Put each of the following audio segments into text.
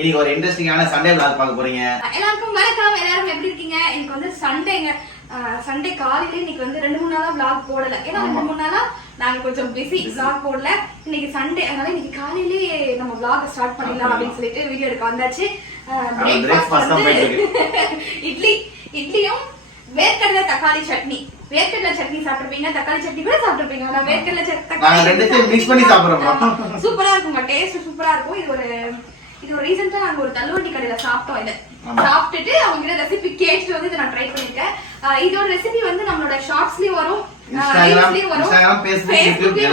இன்னைக்கு ஒரு இன்ட்ரெஸ்டிங்கான சண்டே vlog பார்க்க போறீங்க. எல்லாருக்கும் வணக்கம். எல்லாரும் எப்படி இருக்கீங்க? இன்னைக்கு வந்து சண்டேங்க சண்டே காலையில இன்னைக்கு வந்து ரெண்டு மூணு நாளா vlog போடல. ஏன்னா ரெண்டு மூணு நாளா நாங்க கொஞ்சம் பிஸி vlog போடல. இன்னைக்கு சண்டே அதனால இன்னைக்கு காலையிலேயே நம்ம vlog ஸ்டார்ட் பண்ணிடலாம் அப்படின்னு சொல்லிட்டு வீடியோ எடுக்க வந்தாச்சு. இட்லி இட்லியும் வேர்க்கடலை தக்காளி சட்னி. வேர்க்கடலை சட்னி சாப்பிட்டுருப்பீங்க? தக்காளி சட்னி கூட சாப்பிட்டுருப்பீங்க. ஆனா வேர்க்கடலை சட்னி. சூப்பரா இருக்குங்க டேஸ்ட் சூப்பரா இருக்கும். இது ஒரு இது ஒரு ரீசெண்டா நாங்க ஒரு தள்ளுவண்டி கடையில சாப்பிட்டோம் இதை. சாப்பிட்டுட்டு அவங்க கிட்ட ரெசிபி கேட்டு வந்து இதை நான் ட்ரை பண்ணிருக்கேன். இதோட ரெசிபி வந்து நம்மளோட ஷார்ட்ஸ்லயும் வரும் ரீல்ஸ்லயும்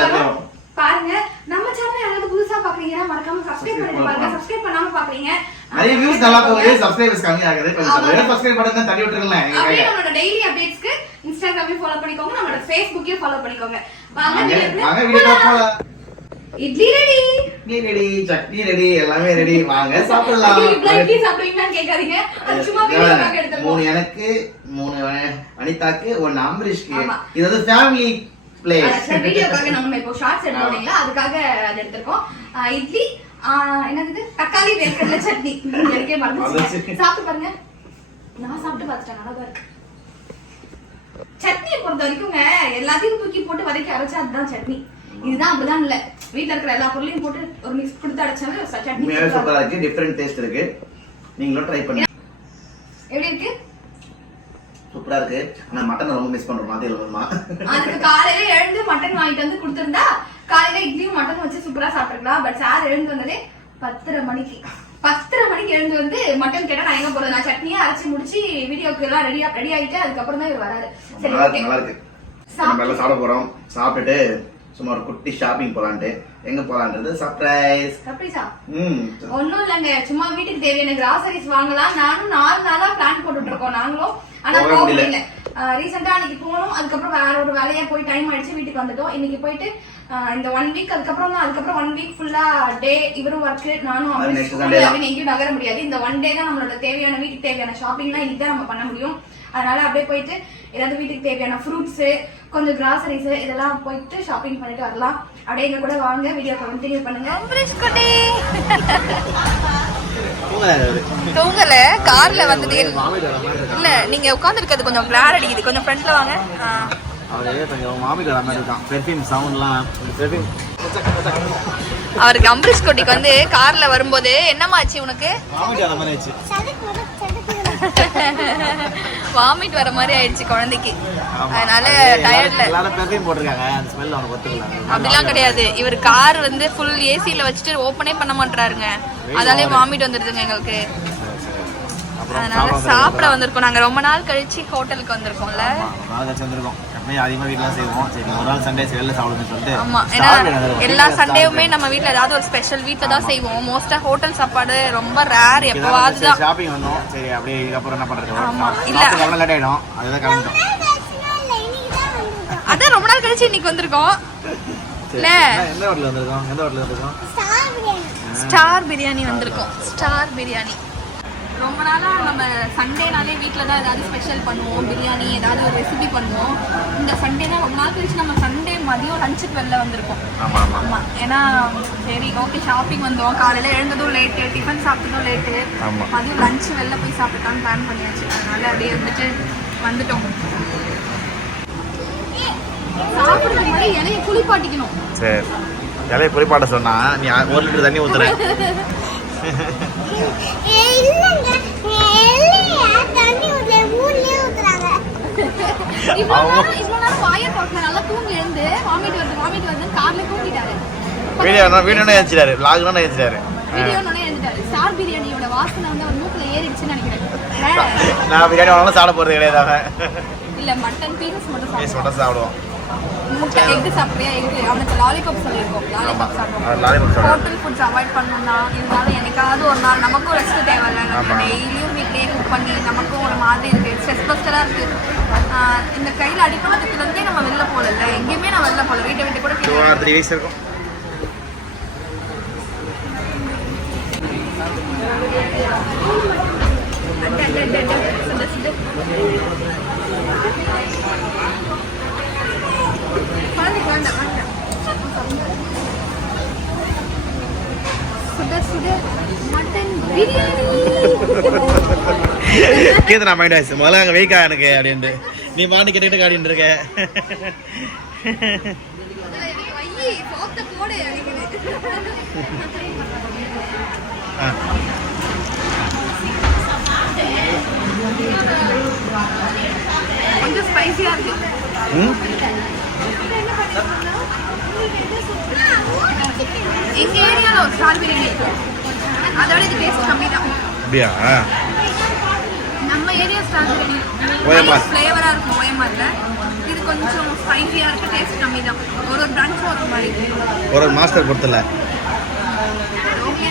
வரும். பாருங்க நம்ம சேனல் யாராவது புதுசா பாக்குறீங்கன்னா மறக்காம சப்ஸ்கிரைப் பண்ணிட்டு பாருங்க. சப்ஸ்கிரைப் பண்ணாம பாக்குறீங்க நிறைய வியூஸ் நல்லா போகுது. சப்ஸ்கிரைபர்ஸ் கம்மி ஆகுது. கொஞ்சம் சப்ஸ்கிரைப் பட்டன் தள்ளி விட்டுருங்களேன் அப்படியே. நம்மளோட டெய்லி அப்டேட்ஸ்க்கு இன்ஸ்டாகிராமையும் ஃபாலோ பண்ணிக்கோங்க. நம்மளோட ஃபேஸ்புக்கையும் ஃபாலோ பண்ணிக்கோங்க. வாங்க video idli ready idli ready chutney ready எல்லாமே ரெடி வாங்க சாப்பிடலாம். இட்லி சாப்பிடுவீங்களான்னு கேட்காதீங்க. அது சும்மா வீடியோக்காக மூணு எடுத்துருக்கோம் எனக்கு மூணு அனிதாக்கு ஒன்னு அம்பரீஷ்க்கு. இது வந்து ஃபேமிலி பிளேஸ் வீடியோக்காக நம்ம இப்போ ஷார்ட்ஸ் எடுத்தோம் இல்லைங்களா? அதுக்காக அது எடுத்திருக்கோம். இட்லி என்னது? தக்காளி வேர்க்கடலை சட்னி. எனக்கே மறந்துச்சு. சாப்பிட்டு பாருங்க. நான் சாப்பிட்டு பார்த்துட்டேன் நல்லா இருக்கு. சட்னியை பொறுத்த வரைக்கும்ங்க எல்லாத்தையும் தூக்கி போட்டு வதக்கி அரைச்சா அதுதான் சட்னி. இதுதான் அப்படிதான் இல்ல. வீட்ல இருக்கிற எல்லா பொருளையும் போட்டு ஒரு மிக்ஸ் கொடுத்து அரைச்சாலும் ச- சட்னி சூப்பரா. இருக்கு. டிஃப்ரெண்ட் டேஸ்ட் இருக்கு. நீங்களும் ட்ரை பண்ணி எப்படி இருக்கு? சூப்பரா இருக்கு. ஆனா மட்டன் ரொம்ப மிஸ் பண்றோம் மாதிரி இல்லமா அதுக்கு காலையில எழுந்து மட்டன் வாங்கிட்டு வந்து கொடுத்திருந்தா காலையில இட்லியும் மட்டன் வச்சு சூப்பரா சாப்பிட்டுருக்கலாம். பட் சார் எழுந்து வந்ததே பத்தரை மணிக்கு. பத்தரை மணிக்கு எழுந்து வந்து மட்டன் கேட்டா நான் எங்க போறது? நான் சட்னியா அரைச்சு முடிச்சு வீடியோக்கு எல்லாம் ரெடியா ரெடி ஆயிட்டு அதுக்கப்புறம் தான் இவர் வராரு. சரி நல்லா இருக்கு நல்லா இருக்கு சாப்பிட போறோம். சாப்பிட்டுட்டு சும்மா ஒரு குட்டி ஷாப்பிங் போலான்ட்டு. எங்க போலான்றது? சர்ப்ரைஸ் சர்ப்ரைஸா ம். ஒண்ணும் இல்லைங்க. சும்மா வீட்டுக்கு தேவையான கிராசரிஸ் வாங்கலாம். நானும் நாலு நாளா பிளான் போட்டுட்டு இருக்கோம் நாங்களும். ஆனா போக முடியல. ரீசெண்டா அன்னைக்கு போனோம். அதுக்கப்புறம் வேற ஒரு வேலையா போய் டைம் ஆயிடுச்சு வீட்டுக்கு வந்துட்டோம். இன்னைக்கு போயிட்டு இந்த ஒன் வீக் அதுக்கப்புறம் தான். அதுக்கப்புறம் ஒன் வீக் ஃபுல்லா டே இவரும் ஒர்க் நானும் அவரும் எங்கேயும் நகர முடியாது. இந்த ஒன் டே தான் நம்மளோட தேவையான வீட்டுக்கு தேவையான ஷாப்பிங்லாம் இன்னைக்கு தான் நம்ம பண்ண முடியும். அதனால அப்படியே போயிட்டு ஏதாவது வீட்டுக்கு தேவையான ஃப்ரூட்ஸ் கொஞ்சம் கிராசரிஸ் இதெல்லாம் போயிட்டு ஷாப்பிங் பண்ணிட்டு வரலாம். அப்படியே எங்க கூட வாங்க வீடியோ கண்டினியூ பண்ணுங்க. தூங்கல கார்ல வந்துட்டு இல்ல நீங்க உட்கார்ந்து இருக்கிறது கொஞ்சம் பிளார் அடிக்குது. கொஞ்சம் ஃப்ரண்ட்ல வாங்க. அவரே கொஞ்சம் மாமிக்கு வர மாதிரி இருக்கான். பெர்ஃப்யூம் சவுண்ட்லாம் பெர்ஃப்யூம் அவருக்கு அம்பரீஷ் கோட்டிக்கு வந்து கார்ல வரும்போது என்னமாச்சு உனக்கு? மாமிக்கு வர மாதிரி ஆச்சு. வாமிட் வர மாதிரி ஆயிடுச்சு குழந்தைக்கு. அதனால டயர்ட்ல எல்லாரும் பெர்ஃப்யூம் போட்டிருக்காங்க. அந்த ஸ்மெல் அவனுக்கு ஒத்துக்கல. அப்படிலாம் கிடையாது. இவர் கார் வந்து ஃபுல் ஏசில வச்சுட்டு ஓப்பனே பண்ண மாட்டாருங்க அதாலே வாமிட் வந்துடுதுங்க எங்களுக்கு. அதனால சாப்பிட வந்திருக்கோம். நாங்க ரொம்ப நாள் கழிச்சு ஹோட்டலுக்கு வந்திருக்கோம்ல. வந்திருக்கோம். எப்பயும் அதிகமாக வீட்டில் செய்வோம். சரி ஒரு நாள் சண்டே வெளில சாப்பிடுன்னு சொல்லிட்டு ஆமா ஏன்னா எல்லா சண்டேவுமே நம்ம வீட்ல ஏதாவது ஒரு ஸ்பெஷல் வீட்ல தான் செய்வோம். மோஸ்டா ஹோட்டல் சாப்பாடு ரொம்ப ரேர் எப்பவாவது தான். ஷாப்பிங் வந்தோம். சரி அப்படியே இதுக்கப்புறம் என்ன பண்றது? ஆமா, இல்ல. லேட் ஆயிடும். அதுதான் கிளம்பிட்டோம் அதான் ரொம்ப நாள் கழிச்சு இன்னைக்கு வந்திருக்கோம். சரி, இல்ல. என்ன- எந்த ஹோட்டல் வந்திருக்கோம்? எந்த ஹோட்டல் வந்திருக்கோம்? ஸ்டார் பிரியாணி வந்திருக்கோம். ஸ்டார் பிரியாணி ரொம்ப நாளா நம்ம சண்டேனாலே வீட்டில் தான் ஏதாவது ஸ்பெஷல் பண்ணுவோம் பிரியாணி ஏதாவது ஒரு ரெசிபி பண்ணுவோம். இந்த சண்டே தான் ரொம்ப நாள் கழிச்சு நம்ம சண்டே மதியம் லஞ்சுக்கு வெளில வந்திருக்கோம். ஆமா ஆமா. ஆமா. ஏன்னா சரி ஓகே ஷாப்பிங் வந்தோம். காலையில எழுந்ததும் லேட்டு டிஃபன் சாப்பிட்டதும் லேட்டு. மதியம் லஞ்ச் வெளில போய் சாப்பிட்டான்னு பிளான் பண்ணியாச்சு. அதனால அப்படியே இருந்துட்டு வந்துட்டோம். சாப்பிடுறதுக்கு முன்னாடி இலையை குளிப்பாட்டிக்கணும். சரி. இலையை குறிப்பாட்ட சொன்னா நீ ஒரு லிட்டர் தண்ணி ஊத்துற இவ்வளவு நேரம் இவ்வளவு நேரம் வாயை திறக்கல நல்லா தூங்கி எழுந்து வாமிட் வருது வாமிட் வருது கார்ல தூங்கிட்டாரு வீடியோ வீடியோன்னு ஏச்சிட்டாரு லாக்னு எழுந்துட்டாரு ஸ்டார் பிரியாணியோட வாசனை வந்து அவர் மூக்குல ஏறிடுச்சுன்னு நினைக்கிறேன். நான் பிரியாணி வாங்கலாம் சாப்பிட போறது கிடையாது இல்ல மட்டன் பீசஸ் மட்டும் பீஸ் மட்டும் சாப்பிடுவோம். முட்டை எக் சாப்பிடுறியா எக் லாலிபாப் சொல்லியிருக்கோம் லாலிபாப் சாப்பிடுவோம். ஹோட்டல் ஃபுட்ஸ் அவாய்ட் பண்ணணும்னா இருந்தாலும் என்னைக்காவது ஒரு நாள் நமக்கும் ரெஸ்ட் தேவையில்ல. நம்ம. டெய்லியும் வீட்லயே குக் பண்ணி நமக்கும் ஒரு மாதிரி இருக்கு. ஸ்ட்ரெஸ் பஸ்டரா இருக்கு. ஆஹ் இந்த கையில அடிப்படத்துல இருந்தே நம்ம வெளில போகல எங்கேயுமே நான் வெளில போகல. வீட்டை விட்டு கூட த்ரீ வீக்ஸ் இருக்கும். கேத்து நான் மைண்ட் ஆயிடுச்சு முதல்ல அங்கே வெயிக்கா எனக்கு அப்படின்ட்டு. நீ மாண்டு கேட்டுக்கிட்டு காடின்னு இருக்க. கொஞ்சம் ஸ்பைசியாக இருக்கு. எங்க ஏரியால ஒரு ஸ்டார் பிரியாணி இருக்கு. அதோட இது டேஸ்ட் கம்மி தான் அப்படியா? நம்ம ஏரியா ஸ்டார் பிரியாணி. OMR. ஃப்ளேவரா இருக்கும் ஓஎம்ஆர்ல இது கொஞ்சம் ஸ்பைசியா இருக்கு டேஸ்ட் கம்மி தான் ஒரு ஒரு ஒரு மாதிரி. ஒரு மாஸ்டர் பொறுத்தல. ஓகே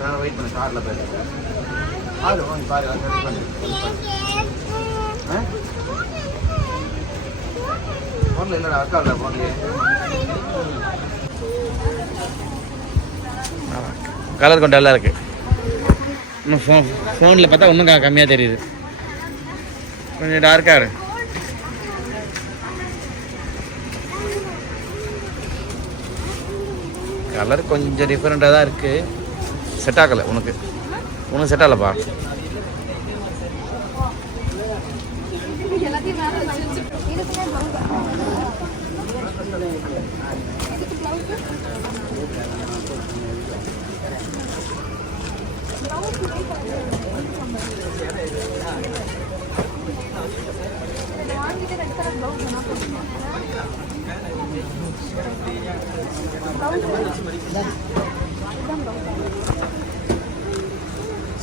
நான் வெயிட் பண்ண காரில் போயிருக்கேன் அது வாங்கி பாரு அது பண்ணு. ஆ ஃபோனில் இல்லைடா அக்கா இல்லை ஃபோன்லேயே கலர் கொஞ்சம் நல்லா இருக்குது இன்னும் ஃபோன் ஃபோனில் பார்த்தா இன்னும் கம்மியாக தெரியுது. கொஞ்சம் டார்க்காக இரு. கலர் கொஞ்சம் டிஃப்ரெண்ட்டாக தான் இருக்குது செட் ஆகலை உனக்கு. உனக்கு செட் ஆகலப்பா. எல்லாத்தையும் மேல வச்சு இதுக்குமே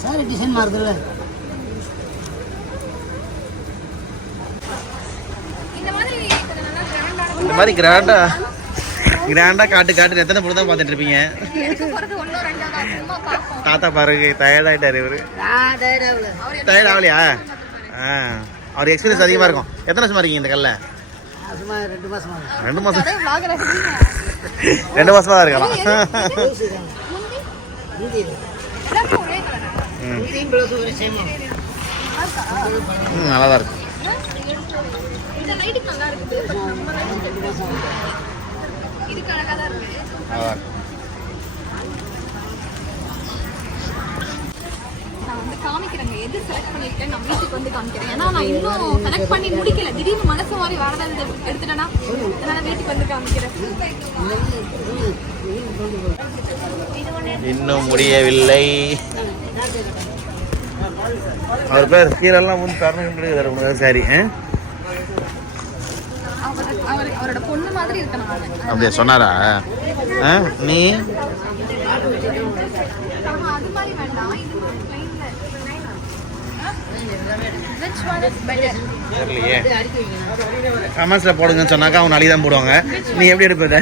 சாரி டிசைன் மாறுதுல்ல. இந்த மாதிரி கொஞ்சம் கிராண்டாக காட்டு காட்டு எத்தனை பொண்ணு தான் பார்த்துட்டு இருப்பீங்க? தாத்தா பாருங்க டயர்டாயிட்டாரு இவரு. டயர்ட் ஆகலையா? ஆ அவர் எக்ஸ்பீரியன்ஸ் அதிகமாக இருக்கும். எத்தனை வருஷமா இருக்கீங்க இந்த கல்ல? சும்மா ரெண்டு மாசம் ரெண்டு ரசிக்கிறீங்க. ரெண்டு மாசமா தான் இருக்கலாம். நல்லா தான் இருக்கு காமிக்கிறேங்க. எது செலக்ட் பண்ணிருக்கேன் நான் வீட்டுக்கு வந்து காமிக்கிறேன். ஏன்னா நான் இன்னும் செலக்ட் பண்ணி முடிக்கல. திடீர்னு மனசு மாதிரி வரதை எடுத்துட்டேன்னா அதனால வீட்டுக்கு வந்து காமிக்கிறேன். இன்னும் முடியவில்லை. அவர் பேர் கீழெல்லாம் வந்து தரணும் சரி? அவர் அவர் அவரோட பொண்ணு மாதிரி இருக்கணும் அப்படியா சொன்னாரா? ஆ? நீ? அது மாதிரி வேண்டாம். இது கமெண்ட்ஸில் போடுங்கன்னு சொன்னாக்கா அவங்க நாளைக்கு தான் போடுவாங்க. நீ எப்படி எடுப்பத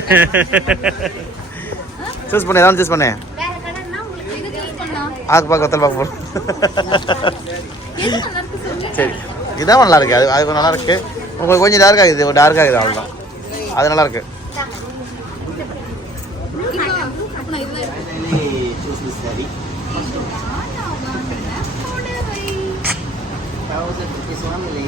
சூஸ் பண்ணு ஏதாவது சூஸ் பண்ணு? ஆக்கு பார்க்க ஒத்தல் பார்க்க போகிறோம். சரி இதுதான் நல்லா இருக்கு. அது அது கொஞ்சம் நல்லா இருக்கு. உங்களுக்கு கொஞ்சம் டார்க்காக இருக்குது டார்க்காக இருக்குது அவ்வளோதான் அது நல்லா இருக்கு. ருபீஸ் வாங்கலே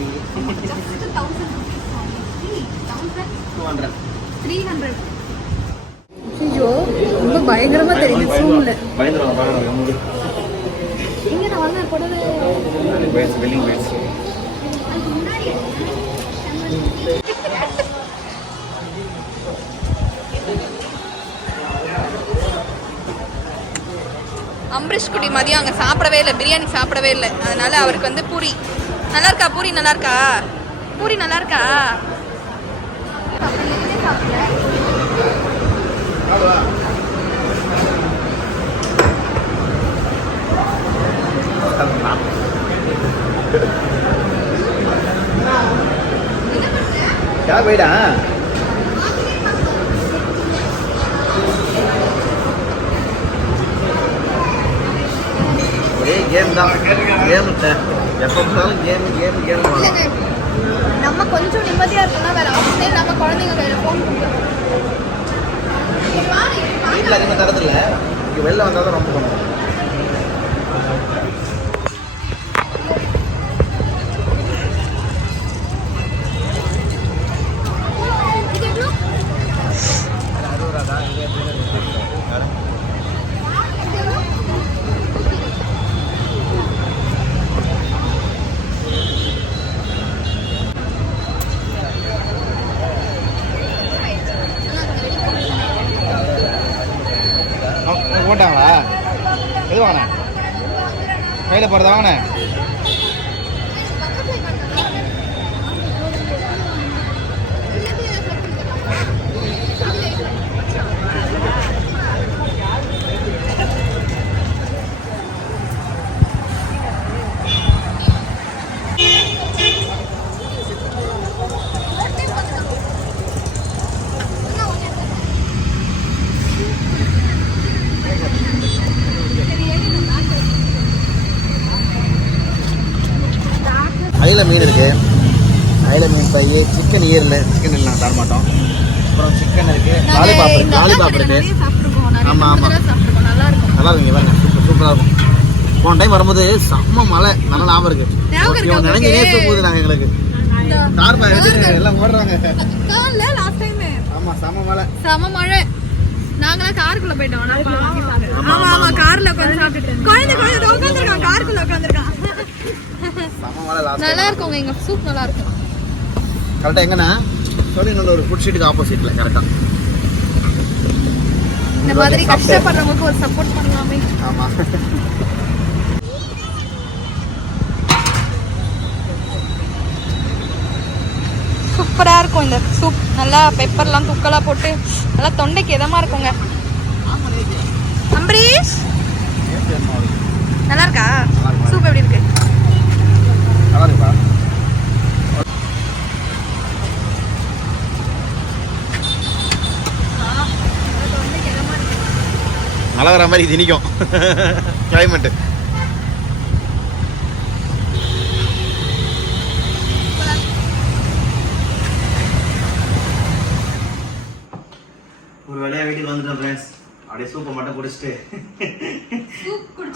அம்பரீஷ் குட்டி மதியம் அங்கே சாப்பிடவே இல்லை பிரியாணி சாப்பிடவே இல்லை. அதனால அவருக்கு வந்து பூரி. நல்லா இருக்கா? பூரி நல்லா இருக்கா? பூரி நல்லா இருக்கா? क्या கேம் தான். கேம் எப்போ பார்த்தாலும் கேம் கேம் கேம் நம்ம கொஞ்சம் நிம்மதியா இருக்கோம்னா வேற ஆப்ஷனே நம்ம குழந்தைங்க கையில ஃபோன் வீட்டில் அதிகமாக தரதில்ல இங்கே வெளில வந்தால் தான் ரொம்ப பண்ணுவோம் கையில் போகிறத வாங்கினேன் ஃப்ரை சிக்கன் ஈரல் சிக்கன் இல்லை நாங்கள் தர மாட்டோம் அப்புறம் சிக்கன் இருக்கு. லாலிபாப் இருக்கு லாலிபாப் இருக்கு. ஆமா, ஆமா. நல்லா இருக்கும். நல்லா இருக்குங்க பாருங்க. சூப்பர் சூப்பராக இருக்கும். போன டைம் வரும்போது செம்ம மழை. நல்லா ஞாபகம் இருக்கு. இவங்க நினைஞ்சு போகுது நாங்கள் எங்களுக்கு. தார் பாய் வச்சுட்டு எல்லாம் ஓடுறாங்க. கால்ல லாஸ்ட் டைம் ஆமாம் செம்ம மழை. செம மழை. நாங்களாம் காருக்குள்ள போயிட்டோம். ஆமா, ஆமா. கார்ல உட்கார்ந்து சாப்பிட்டுட்டு குழந்தை குழந்தை உட்காந்துருக்கான் காருக்குள்ள உட்காந்துருக்கான் நல்லா இருக்குங்க எங்க சூப் நல்லா இருக்கும். கரெக்டாக எங்கன்னா சொல்லி ஒரு ஃபுட் ஸ்ட்ரீட்டுக்கு ஆப்போசிட்டில் கரெக்டாக இந்த மாதிரி. கஷ்டப்படுறவங்களுக்கு ஒரு சப்போர்ட் பண்ணலாமே. ஆமாம் சூப்பரா இருக்கும் இந்த சூப் நல்லா பெப்பர்லாம் தூக்கலா போட்டு நல்லா தொண்டைக்கு இதமா இருக்குங்க அம்பரீஷ் நல்லா இருக்கா நல்லா இருக்கு. சூப் எப்படி இருக்கு நல்லா இருக்குப்பா மழை வர மாதிரி இது இனிக்கும் கிளைமேட்டு ஒரு வழியா வீட்டுக்கு வந்துட்டோம் ஃப்ரெண்ட்ஸ் அப்படியே சூப்பை மட்டும் குடிச்சிட்டு.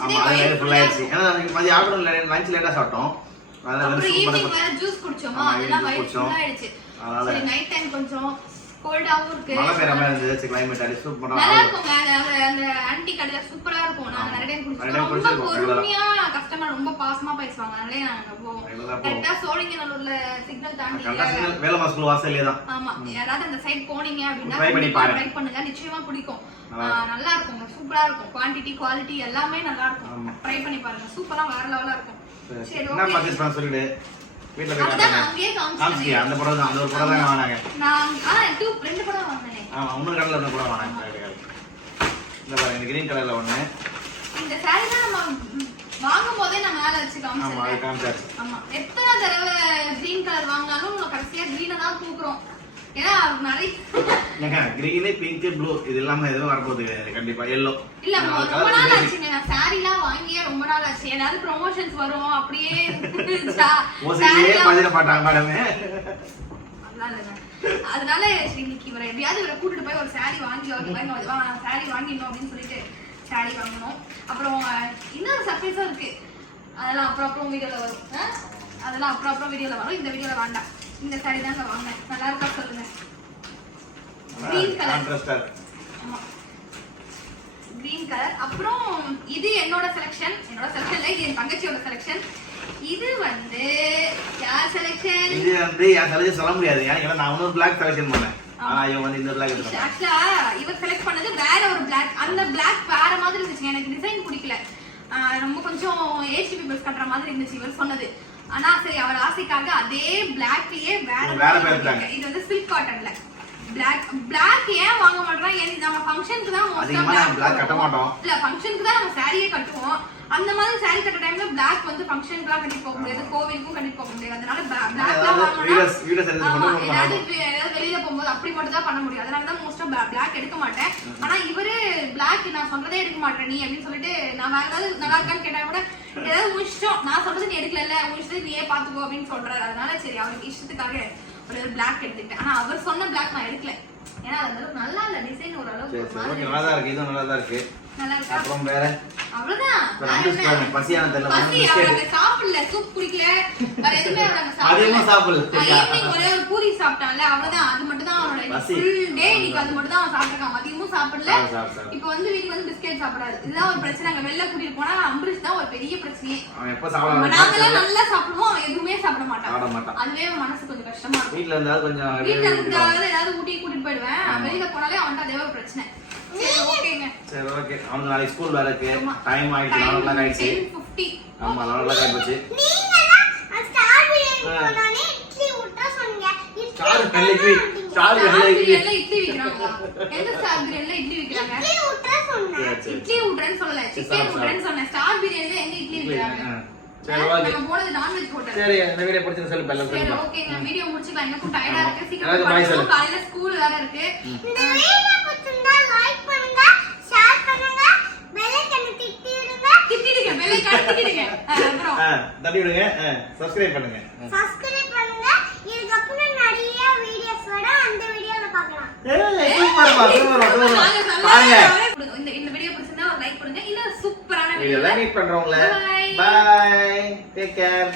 ஆமா அது ஃபுல் ஆயிடுச்சு. ஏன்னா மதியம் ஆஃப்டர்நூன் லஞ்ச் லேட்டாக சாப்பிட்டோம். அதனால சூப் மட்டும் வேற ஜூஸ் குடிச்சோமா? அதனால சரி நைட் டைம் கொஞ்சம் கோல்டாவும் இருக்கு. மழை பெய்ற மாதிரி இருந்துச்சு கிளைமேட் அப்படியே சூப் நல்லா இருக்குங்க. அந்த- அந்த கடையில சூப்பரா இருக்கும். நாங்க நிறைய டைம் குடிச்சிருக்கோம். ரொம்ப பொறுமையா கஸ்டமர் ரொம்ப பாசமா பேசுவாங்க. அதனால நாங்க போவோம். கரெக்டா சோழிங்கநல்லூர்ல சிக்னல் தாண்டி கரெக்டாக வேலம்மா ஸ்கூல் வாசல்லே தான். ஆமா. யாராவது அந்த சைடு போனீங்க அப்படின்னா Try பண்ணி பாருங்க. ட்ரை பண்ணுங்க. நிச்சயமா பிடிக்கும். நல்லா இருக்குங்க. சூப்பரா இருக்கும். குவாண்டிட்டி குவாலிட்டி எல்லாமே நல்லா. இருக்கும். ட்ரை பண்ணி பாருங்க. சூப்பரா வேற லெவலா இருக்கும். சரி. என்ன ஓகே பர்ச்சேஸ் பண்ண சொல்லிடு. போய் காமிச்சியா காமிச்சிட்டேன் அந்த படம் தான். அந்த ஒரு படம் தான் வாங்கினாங்க. நான் ஆ டூ ரெண்டு படம் வாங்கினேன். ஆமாம் இன்னொரு கூட வாங்கினாங்க Correct, correct. இந்த பாருங்க இந்த கிரீன் கலரில் ஒன்று இந்த சாரி தான் நம்ம வாங்கும் போதே நான் மேல வச்சு அது காமிச்சாச்சு. ஆமா. எத்தனை தடவை கிரீன் கலர் வாங்கினாலும் கடைசியா கிரீனை தான் தூக்குறோம். ஏன்னா நிறைய ஏங்க கிரீனு பிங்க் ப்ளூ இது இல்லாமல் எதுவும் வரப்போகுது கிடையாது. எல்லோ இல்ல ரொம்ப நாள் ஆச்சுங்க. நான் சாரிலாம் வாங்கியே ரொம்ப நாள் ஆச்சு. ஏதாவது ப்ரொமோஷன்ஸ் வரும் அப்படியே சா- ஓசிலே saree-லாம் பதின மாட்டாங்க மேடமே அதெல்லாம் இல்லைங்க. அதனால சரி இன்னைக்கு இவரை எப்படியாவது இவரை கூட்டிட்டு போய் ஒரு saree வாங்கி ஒரு சாரி வாங்கிடணும் அப்படின்னு சொல்லிட்டு saree வாங்கணும் அப்புறம் இன்னொரு சர்ப்ரைஸும் இருக்கு. அதெல்லாம் அப்புறம் அப்புறம் வீடியோல வரும்? அதெல்லாம் அப்புறம் அப்புறம் வீடியோல வரும். இந்த வீடியோல வேண்டாம். இந்த saree தாங்க வாங்கினேன். நல்லா இருக்கா சொல்லுங்க. கான்ட்ராஸ்டாக ஆமா. கிரீன் கலர் அப்புறம் இது என்னோட செலெக்ஷன் என்னோட செலெக்ஷன் இல்லை இது என் தங்கச்சியோட செலெக்ஷன் இது வந்து யார் செலெக்ஷன் இது வந்து என் செலக்ஷன் சொல்ல முடியாது. ஏன்னா நான் இன்னொரு பிளாக் செலக்ஷன் பண்ணேன். பிளாக் ஆக்சுவலா இவர் செலக்ட் பண்ணது வேற ஒரு Black. அந்த Black வேற மாதிரி இருந்துச்சு எனக்கு டிசைன் பிடிக்கல. ரொம்ப கொஞ்சம் ஏஜ் பீப்பிள்ஸ் கட்டுற மாதிரி இருந்துச்சு. இவர் சொன்னது. ஆனா சரி அவர் ஆசைக்காக அதே பிளாக்லயே வேற பேர். இது வந்து சில்க் காட்டன்ல Black Black ஏன் வாங்க மாட்டோம் நம்ம ஃபங்க்ஷனுக்கு தான் மோஸ்டா கட்ட மாட்டோம். இல்ல ஃபங்க்ஷனுக்கு தான் நம்ம சாரியே கட்டுவோம். அந்த மாதிரி சாரி கட்டுற டைம்ல Black வந்து ஃபங்க்ஷனுக்குலாம் கட்டிட்டு போக முடியாது. கோவிலுக்கும் கட்டிட்டு போக முடியாது. அதனால கொண்டு ஏதாவது வெளியில போகும்போது அப்படி மட்டும் தான் பண்ண முடியும். அதனால தான் மோஸ்டா பிளாக் எடுக்க மாட்டேன் பிளாக் நான் சொல்றதே எடுக்க மாட்டேன் நீ அப்படின்னு சொல்லிட்டு நான் வேற ஏதாவது நல்லா இருக்கான்னு கேட்டா கூட ஏதாவது உன் இஷ்டம். நான் சொல்றது நீ எடுக்கல உன் இஷ்டத்துக்கு நீயே பாத்துக்கோ அப்படின்னு சொல்றாரு. அதனால சரி அவருக்கு இஷ்டத்துக்காக ஒரு பிளாக் எடுத்துக்கிட்டேன். ஆனா அவர் சொன்ன பிளாக் நான் எடுக்கல. ஏன்னா அது நல்லா இல்ல டிசைன் ஓரளவுக்கு நல்லா இருக்கு. இதுவும் நல்லா தான் இருக்கு. நல்லா இருக்கா? அப்புறம் வேற? பசியான தெரியல, சாப்பிடல சூப் குடிக்கல. வேற எதுவுமே சாப்பிடல, ஒரே ஒரு பூரி சாப்பிட்டான்ல அவ்வளவுதான். அது மட்டும் தான் அவனோட பசி. ஃபுல் டே இன்னைக்கு அது மட்டும் தான் அவன் சாப்பிட்டிருக்கான். மதியமும் சாப்பிடல. சாப்பிடு, சாப்பிடு, சாப்பிடு. இப்போ வந்து வீட்டுக்கு வந்து பிஸ்கெட் சாப்பிடாது இதுதான் ஒரு பிரச்சனை. அங்க வெளில கூட்டிட்டு போனா அம்பரீஷ் தான் ஒரு பெரிய பிரச்சனையே. அவன் நாங்கெல்லாம் நல்லா சாப்பிடுவோம். அவன் எதுவுமே சாப்பிட மாட்டான். அதுவே அவன் மனசு கொஞ்சம் கஷ்டமா இருக்கும். வீட்ல இருந்தாலும் கொஞ்சம் வீட்டுல இருந்தாலும் ஏதாவது ஊட்டி கூட்டிட்டு போயிடுவேன். வெளியில போனாலே அவன்கிட்ட அதே ஒரு பிரச்சனை. சரி ஓகேங்க. சரி ஓகே. அவனுக்கு நாளைக்கு ஸ்கூல் வேற இருக்கு. டைம் ஆயிடுச்சு நாலு மணி ஆயிடுச்சு 10:50. ஆமா நாலு மணி ஆயிடுச்சு இட்லி ஸ்டார் வெள்ளை ஸ்டார் இட்லி பிரியாணில இட்லி விக்கிறாங்களா? எந்த ஸ்டார் பிரியாணில இட்லி விக்கிறாங்க? சரி, சரி. இட்லி விடுறேன்னு சொல்லல, சாப்பிடு, விடுறேன்னு சொன்னேன். ஸ்டார் பிரியாணில எங்க இட்லி இட்லி, விக்கிறாங்க? சரி ஓகே நாங்க போனது non-veg hotel. சரி இந்த வீடியோ பிடிச்சது சொல்லு பெல்ல சரி, சொல்லு ஓகேங்க. வீடியோ முடிச்சுக்கலாம். எனக்கும் ஆ இருக்கு. சீக்கிரம். காலையில school வேற இருக்கு. திட்டிடுங்க, bell icon திட்டிடுங்க. ஆ, அப்புறம் ஆ தட்டி விடுங்க. சப்ஸ்கிரைப் பண்ணுங்க. ஆ. சப்ஸ்கிரைப் பண்ணுங்க. நிறைய வீடியோஸ் வரும். அந்த வீடியோல பார்க்கலாம். சொல்லாத பாருங்க. இந்த இந்த வீடியோ பிடிச்சிருந்தா ஒரு லைக் சூப்பரான வீடியோல மீட் டேக் கேர்